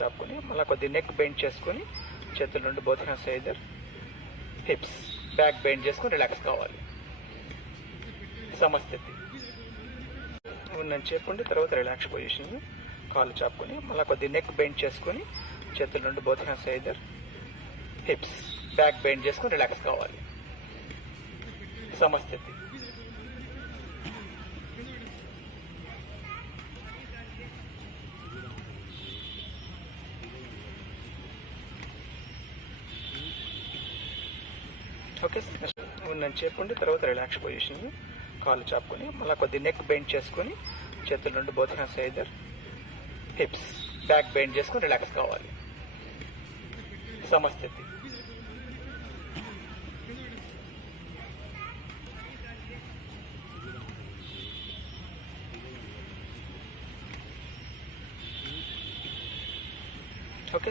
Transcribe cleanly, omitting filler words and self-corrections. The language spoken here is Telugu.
చాపుకొని మళ్ళీ కొద్ది నెక్ బెండ్ చేసుకొని చేతుల నుండి both hands either hips back bend చేసుకొని రిలాక్స్ కావాలి. సమస్థితి ఉన్నని చెప్పండి. తర్వాత రిలాక్స్ పొజిషన్ కాళ్ళు చాపుకొని మళ్ళీ కొద్ది నెక్ బెండ్ చేసుకొని చేతుల నుండి both hands either hips back bend చేసుకొని రిలాక్స్ కావాలి. సమస్థితి ఓకే. ఉన్నని చెప్పండి. తర్వాత రిలాక్స్ పొజిషన్ కాళ్ళు చాపుకొని మళ్ళీ కొద్ది నెక్ బెండ్ చేసుకొని చేతుల నుండి both hands either hips back bend చేసుకొని రిలాక్స్ కావాలి. సమస్థితి ఓకే.